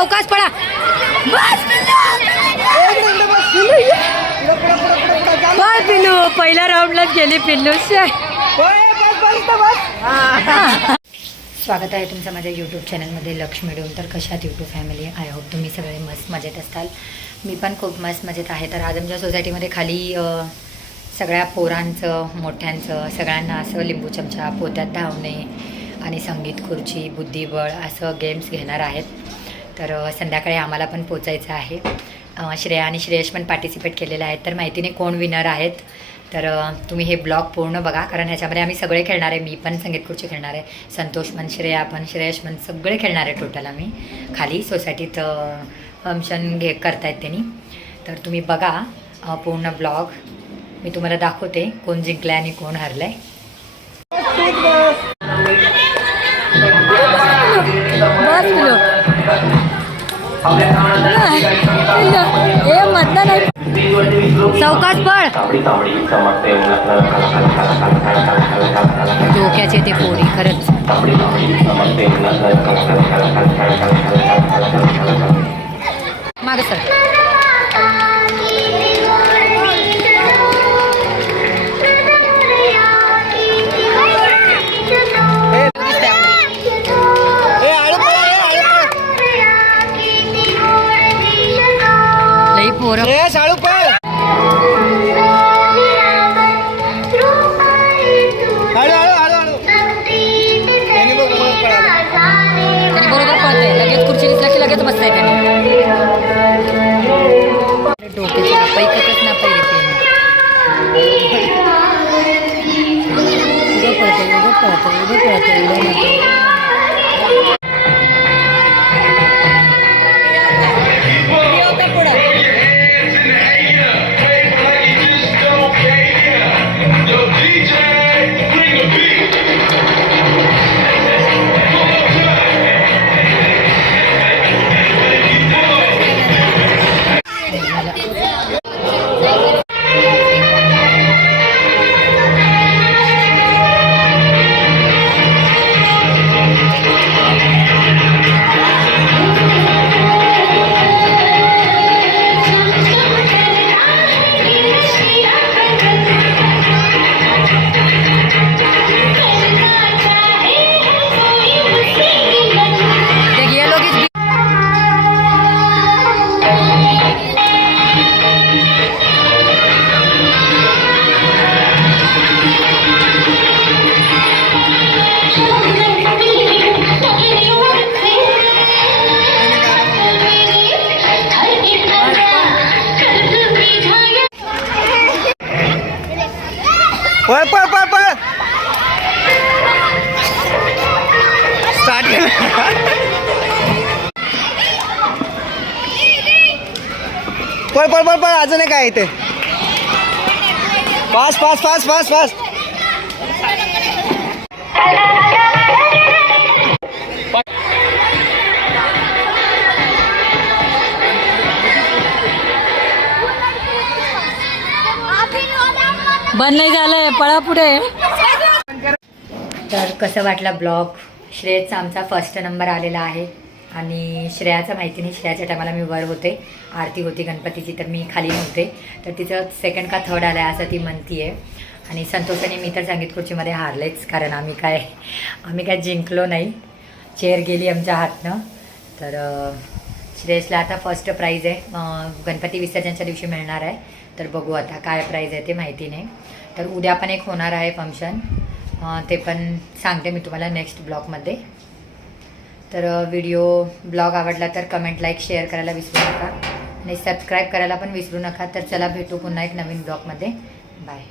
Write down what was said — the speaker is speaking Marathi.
चौकास पडा. बस पिल्लू. पहिल्या राऊंडलाच गेली पिल्लू. स्वागत आहे तुमचं माझ्या यूट्यूब चॅनलमध्ये लक्ष मिळून तर कशात यूट्यूब फॅमिली आय होप तुम्ही सगळे मस्त मजेत असताल. मी पण खूप मस्त मजेत आहे. तर आज आमच्या सोसायटीमध्ये खाली सगळ्या पोरांचं मोठ्यांचं सगळ्यांना असं लिंबू चमचा पोत्यात धावणे आणि संगीत खुर्ची बुद्धिबळ असं गेम्स घेणार आहेत. तर संध्याकाळी आम्हाला पण पोचायचं आहे. श्रेया आणि श्रेयश पण पार्टिसिपेट केलेले आहेत. तर माहिती नाही कोण विनर आहेत? तर तुम्ही हे ब्लॉग पूर्ण बघा. कारण ह्याच्यामध्ये आम्ही सगळे खेळणार आहे. मी पण संगीत खुर्ची खेळणार आहे. संतोष मन श्रेया पण श्रेयश पण सगळे खेळणार आहे टोटल आम्ही. खाली सोसायटीत फंक्शन घे करतायत त्यांनी. तर तुम्ही बघा पूर्ण ब्लॉग मी तुम्हाला दाखवते कोण जिंकलं आणि कोण हरलं आहे हे. मतदान चौकात पळ. डोक्याचे ते पोरी खरंच. माग सर. पोरं. त्याने बरोबर पळतंय. लगेच खुर्ची दिसला की लगेच बसतंय त्याने. डोक्याची पैकतच ना पहिले ते उभं पळतंय उभं पळतंय उभं पळतंय उभं Olha. पळ पळ पळ पळ. स्टार्ट पळ पळ पळ पळ अजून एक आहे इथे. Fast fast fast fast fast बंद नाही झालंय पळा पुढे. तर कसं वाटलं ब्लॉग? श्रेयचा आमचा फर्स्ट नंबर आलेला आहे. आणि श्रेयाचं माहिती नाही श्रेयाच्या टायमाला मी वर होते. आरती होती गणपतीची तर मी खाली नव्हते. तर तिचं सेकंड का थर्ड आलं आहे असं ती म्हणती आहे आणि संतोषाने मी तर संगीत खुर्चीमध्ये हारलेच कारण आम्ही काय आम्ही काय जिंकलो नाही. चेअर गेली आमच्या हातनं. तर श्रेयसला आता फर्स्ट प्राईज आहे. गणपती विसर्जनच्या दिवशी मिळणार आहे. तर बघू आता काय प्राईज आहे ते माहिती नाही. तर उद्या पण एक होणार आहे फंक्शन ते पण सांगते मी तुम्हाला नेक्स्ट ब्लॉगमध्ये तर व्हिडिओ ब्लॉग आवडला तर कमेंट लाईक शेअर करायला विसरू नका. आणि सबस्क्राईब करायला पण विसरू नका. तर चला भेटू पुन्हा एक नवीन ब्लॉगमध्ये बाय